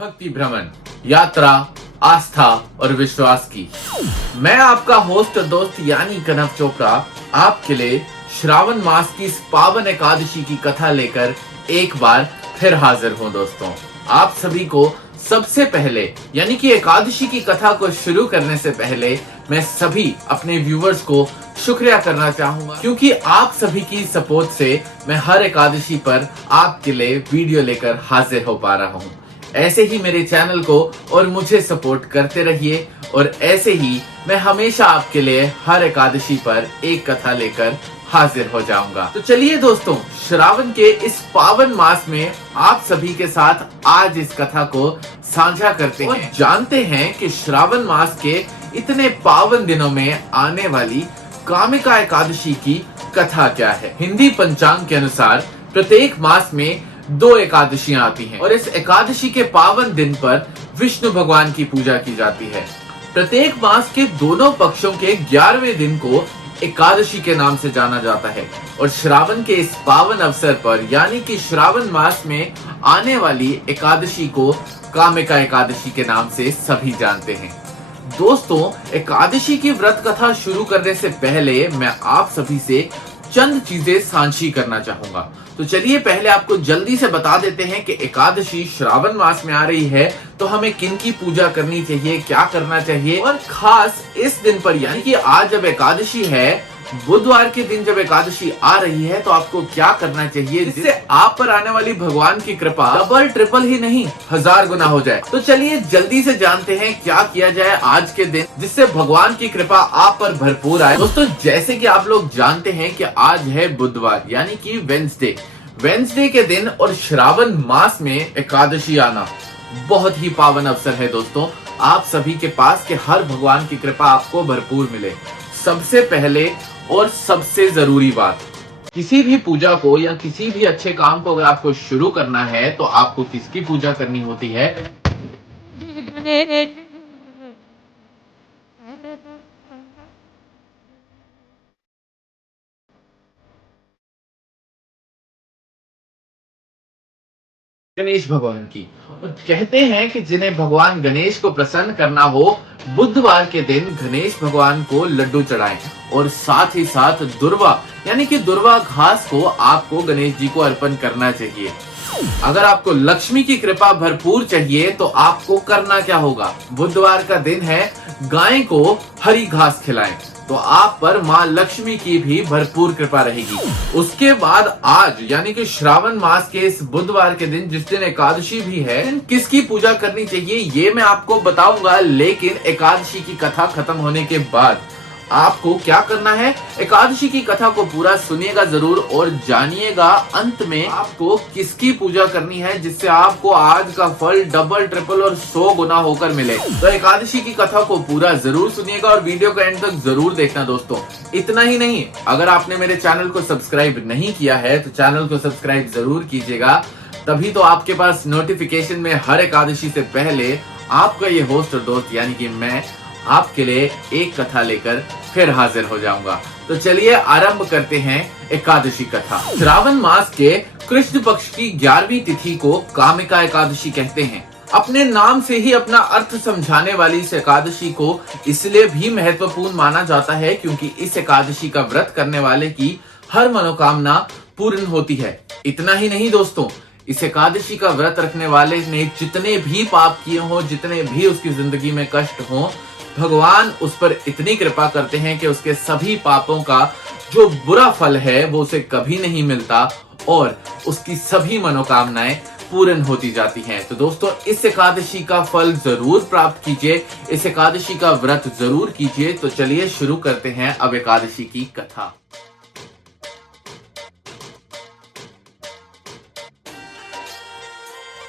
भक्ति भ्रमण, यात्रा, आस्था और विश्वास की। मैं आपका होस्ट दोस्त यानी कनव चोपड़ा आपके लिए श्रावण मास की इस पावन एकादशी की कथा लेकर एक बार फिर हाजिर हूं दोस्तों। आप सभी को सबसे पहले यानी कि एकादशी की कथा को शुरू करने से पहले मैं सभी अपने व्यूवर्स को शुक्रिया करना चाहूंगा, क्योंकि आप सभी की सपोर्ट से मैं हर एकादशी पर आपके लिए वीडियो लेकर हाजिर हो पा रहा हूं। ऐसे ही मेरे चैनल को और मुझे सपोर्ट करते रहिए और ऐसे ही मैं हमेशा आपके लिए हर एकादशी पर एक कथा लेकर हाजिर हो जाऊंगा। तो चलिए दोस्तों, श्रावण के इस पावन मास में आप सभी के साथ आज इस कथा को साझा करते हैं और जानते हैं कि श्रावण मास के इतने पावन दिनों में आने वाली कामिका एकादशी की कथा क्या है। हिंदी पंचांग के अनुसार प्रत्येक मास में 2 एकादशियां आती हैं और इस एकादशी के पावन दिन पर विष्णु भगवान की पूजा की जाती है। प्रत्येक मास के दोनों पक्षों के 11वें दिन को एकादशी के नाम से जाना जाता है और श्रावण के इस पावन अवसर पर यानी कि श्रावण मास में आने वाली एकादशी को कामिका एकादशी के नाम से सभी जानते हैं। दोस्तों, एकादशी की व्रत कथा शुरू करने से पहले मैं आप सभी से चंद चीजें साझी करना चाहूंगा। तो चलिए पहले आपको जल्दी से बता देते हैं कि एकादशी श्रावण मास में आ रही है तो हमें किन की पूजा करनी चाहिए, क्या करना चाहिए और खास इस दिन पर यानी कि आज जब एकादशी है, बुधवार के दिन जब एकादशी आ रही है तो आपको क्या करना चाहिए जिससे आप पर आने वाली भगवान की कृपा डबल ट्रिपल ही नहीं 1000 गुना हो जाए। तो चलिए जल्दी से जानते हैं क्या किया जाए आज के दिन जिससे भगवान की कृपा आप पर भरपूर आए। दोस्तों, जैसे कि आप लोग जानते हैं कि आज है बुधवार यानी कि वेंसडे के दिन और श्रावण मास में एकादशी आना बहुत ही पावन अवसर है। दोस्तों, आप सभी के पास कि हर भगवान की कृपा आपको भरपूर मिले। सबसे पहले और सबसे जरूरी बात, किसी भी पूजा को या किसी भी अच्छे काम को अगर आपको शुरू करना है तो आपको किसकी पूजा करनी होती है? गणेश भगवान की। और कहते हैं कि जिन्हें भगवान गणेश को प्रसन्न करना हो, बुधवार के दिन गणेश भगवान को लड्डू चढ़ाएं और साथ ही साथ दुर्वा यानी कि दुर्वा घास को आपको गणेश जी को अर्पण करना चाहिए। अगर आपको लक्ष्मी की कृपा भरपूर चाहिए तो आपको करना क्या होगा? बुधवार का दिन है, गाय को हरी घास खिलाएं तो आप पर माँ लक्ष्मी की भी भरपूर कृपा रहेगी। उसके बाद आज यानी कि श्रावण मास के इस बुधवार के दिन जिस दिन एकादशी भी है, किसकी पूजा करनी चाहिए ये मैं आपको बताऊंगा, लेकिन एकादशी की कथा खत्म होने के बाद आपको क्या करना है, एकादशी की कथा को पूरा सुनिएगा जरूर और जानिएगा अंत में आपको किसकी पूजा करनी है जिससे आपको आज का फल डबल ट्रिपल और 100 गुना होकर मिले। तो एकादशी की कथा को पूरा जरूर सुनिएगा और वीडियो को एंड तक जरूर देखना। दोस्तों, इतना ही नहीं, अगर आपने मेरे चैनल को सब्सक्राइब नहीं किया है तो चैनल को सब्सक्राइब जरूर कीजिएगा, तभी तो आपके पास नोटिफिकेशन में हर एकादशी से पहले आपका ये होस्ट और दोस्त यानी कि मैं आपके लिए एक कथा लेकर फिर हाजिर हो जाऊंगा। तो चलिए आरंभ करते हैं एकादशी कथा। श्रावण मास के कृष्ण पक्ष की 11वीं तिथि को कामिका एकादशी कहते हैं। अपने नाम से ही अपना अर्थ समझाने वाली इस एकादशी को इसलिए भी महत्वपूर्ण माना जाता है क्योंकि इस एकादशी का व्रत करने वाले की हर मनोकामना पूर्ण होती है। इतना ही नहीं दोस्तों, इस एकादशी का व्रत रखने वाले ने जितने भी पाप किए हों, जितने भी उसकी जिंदगी में कष्ट हों, भगवान उस पर इतनी कृपा करते हैं कि उसके सभी पापों का जो बुरा फल है वो उसे कभी नहीं मिलता और उसकी सभी मनोकामनाएं पूर्ण होती जाती हैं। तो दोस्तों, इस एकादशी का फल जरूर प्राप्त कीजिए, इस एकादशी का व्रत जरूर कीजिए। तो चलिए शुरू करते हैं अब एकादशी की कथा।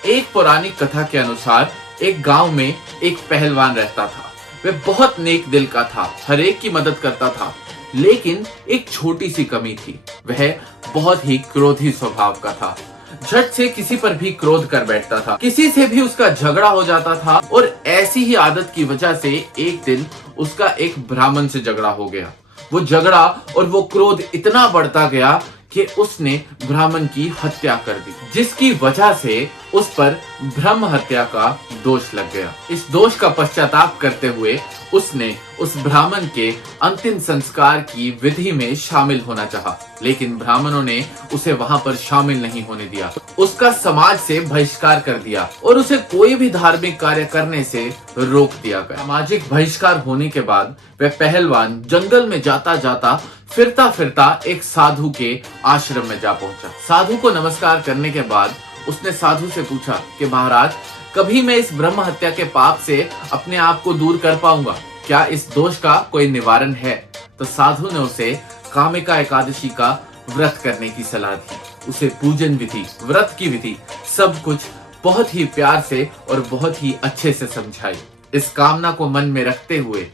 एक पौराणिक कथा के अनुसार एक गांव में एक पहलवान रहता था। वह बहुत नेक दिल का था, हर एक की मदद करता था, लेकिन एक छोटी सी कमी थी, वह बहुत ही क्रोधी स्वभाव का था। झट से किसी पर भी क्रोध कर बैठता था, किसी से भी उसका झगड़ा हो जाता था और ऐसी ही आदत की वजह से एक दिन उसका एक ब्राह्मण से झगड़ा हो गया। वो झगड़ा और वो क्रोध इतना बढ़ता गया कि उसने ब्राह्मण की हत्या कर दी, जिसकी वजह से उस पर ब्रह्म हत्या का दोष लग गया। इस दोष का पश्चाताप करते हुए उसने उस ब्राह्मण के अंतिम संस्कार की विधि में शामिल होना चाहा, लेकिन ब्राह्मणों ने उसे वहां पर शामिल नहीं होने दिया। उसका समाज से बहिष्कार कर दिया और उसे कोई भी धार्मिक कार्य करने से रोक दिया गया। सामाजिक बहिष्कार होने के बाद वह पहलवान जंगल में जाता जाता फिरता फिरता एक साधु के आश्रम में जा पहुंचा। साधु को नमस्कार करने के बाद उसने साधु से पूछा कि महाराज, कभी मैं इस ब्रह्म हत्या के पाप से अपने आप को दूर कर पाऊंगा? क्या इस दोष का कोई निवारण है? तो साधु ने उसे कामिका एकादशी का व्रत करने की सलाह दी। उसे पूजन विधि, व्रत की विधि, सब कुछ बहुत ही प्यार से और बहुत ही अच्छे से समझाई। इस कामना को मन में रखते हुए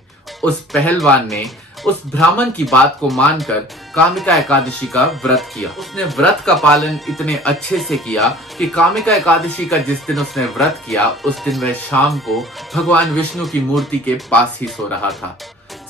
उस पहलवान ने उस ब्राह्मण की बात को मानकर कामिका एकादशी का व्रत किया। उसने व्रत का पालन इतने अच्छे से किया कि कामिका एकादशी का जिस दिन उसने व्रत किया, उस दिन वह शाम को भगवान विष्णु की मूर्ति के पास ही सो रहा था।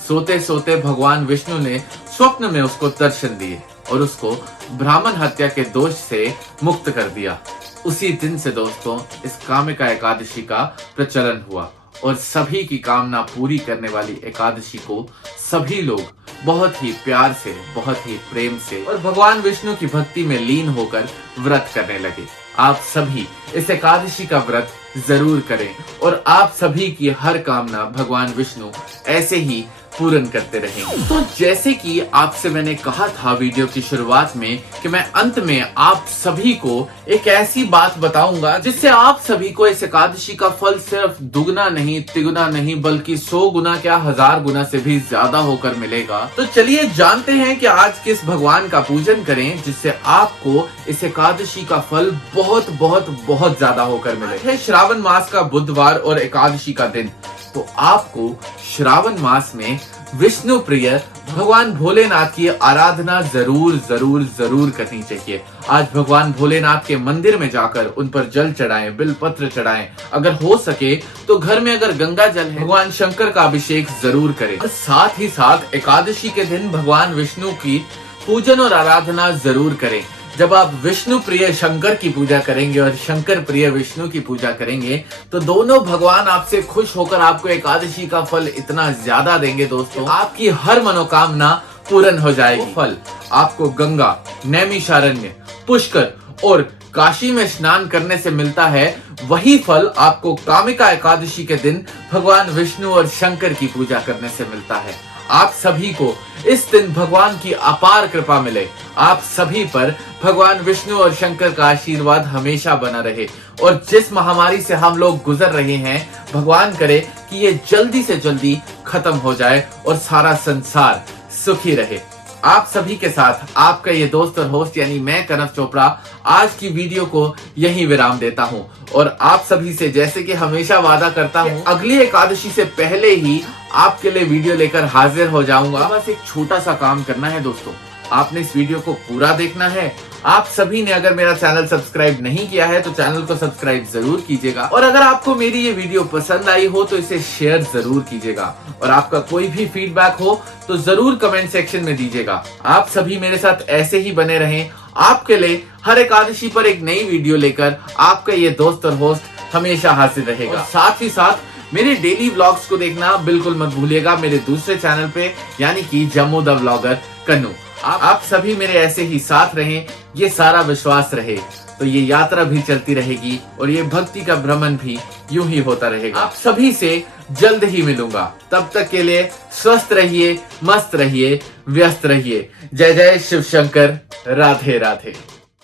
सोते सोते भगवान विष्णु ने स्वप्न में उसको दर्शन दिए और उसको ब्राह्मण हत्या के दोष से मुक्त कर दिया। उसी दिन से दोस्तों इस कामिका एकादशी का प्रचलन हुआ और सभी की कामना पूरी करने वाली एकादशी को सभी लोग बहुत ही प्यार से, बहुत ही प्रेम से और भगवान विष्णु की भक्ति में लीन होकर व्रत करने लगे। आप सभी इस एकादशी का व्रत जरूर करें और आप सभी की हर कामना भगवान विष्णु ऐसे ही पूर्ण करते रहेंगे। तो जैसे कि आपसे मैंने कहा था वीडियो की शुरुआत में कि मैं अंत में आप सभी को एक ऐसी बात बताऊंगा जिससे आप सभी को इस एकादशी का फल सिर्फ दुगना नहीं, तिगुना नहीं, बल्कि 100 गुना क्या 1000 गुना से भी ज्यादा होकर मिलेगा। तो चलिए जानते हैं कि आज किस भगवान का पूजन करें जिससे आपको इस एकादशी का फल बहुत बहुत बहुत ज्यादा होकर मिले। है श्रावण मास का बुधवार और एकादशी का दिन, तो आपको श्रावण मास में विष्णु प्रिय भगवान भोलेनाथ की आराधना जरूर जरूर जरूर करनी चाहिए। आज भगवान भोलेनाथ के मंदिर में जाकर उन पर जल चढ़ाएं, बिलपत्र चढ़ाएं। अगर हो सके तो घर में अगर गंगा जल है, भगवान शंकर का अभिषेक जरूर करें। और साथ ही साथ एकादशी के दिन भगवान विष्णु की पूजन और आराधना जरूर करें। जब आप विष्णु प्रिय शंकर की पूजा करेंगे और शंकर प्रिय विष्णु की पूजा करेंगे तो दोनों भगवान आपसे खुश होकर आपको एकादशी का फल इतना ज्यादा देंगे दोस्तों, आपकी हर मनोकामना पूर्ण हो जाएगी। फल आपको गंगा, नैमिषारण्य, पुष्कर और काशी में स्नान करने से मिलता है, वही फल आपको कामिका एकादशी के दिन भगवान विष्णु और शंकर की पूजा करने से मिलता है। आप सभी को इस दिन भगवान की अपार कृपा मिले। आप सभी पर भगवान विष्णु और शंकर का आशीर्वाद हमेशा बना रहे और जिस महामारी से हम लोग गुजर रहे हैं, भगवान करे कि ये जल्दी से जल्दी खत्म हो जाए और सारा संसार सुखी रहे। आप सभी के साथ आपका ये दोस्त और होस्ट यानी मैं कनव चोपड़ा आज की वीडियो को यही विराम देता हूँ और आप सभी से जैसे कि हमेशा वादा करता हूँ अगली एकादशी से पहले ही आपके लिए वीडियो लेकर हाजिर हो जाऊंगा। बस एक छोटा सा काम करना है दोस्तों, आपने इस वीडियो को पूरा देखना है। आप सभी ने अगर मेरा चैनल सब्सक्राइब नहीं किया है तो चैनल को सब्सक्राइब जरूर कीजिएगा और अगर आपको मेरी ये वीडियो पसंद आई हो तो इसे शेयर जरूर कीजिएगा और आपका कोई भी फीडबैक हो तो जरूर कमेंट सेक्शन में दीजिएगा। आप सभी मेरे साथ ऐसे ही बने रहें। आपके लिए हर एकादशी पर एक नई वीडियो लेकर आपका ये दोस्त और होस्ट हमेशा हाजिर रहेगा। साथ ही साथ मेरे डेली व्लॉग्स को देखना बिल्कुल मत भूलिएगा मेरे दूसरे चैनल पे यानी कि जम्मू द व्लॉगर कन्नू। आप सभी मेरे ऐसे ही साथ रहें, ये सारा विश्वास रहे तो ये यात्रा भी चलती रहेगी और ये भक्ति का भ्रमण भी यूं ही होता रहेगा। आप सभी से जल्द ही मिलूंगा, तब तक के लिए स्वस्थ रहिए, मस्त रहिए, व्यस्त रहिए। जय जय शिव शंकर, राधे राधे।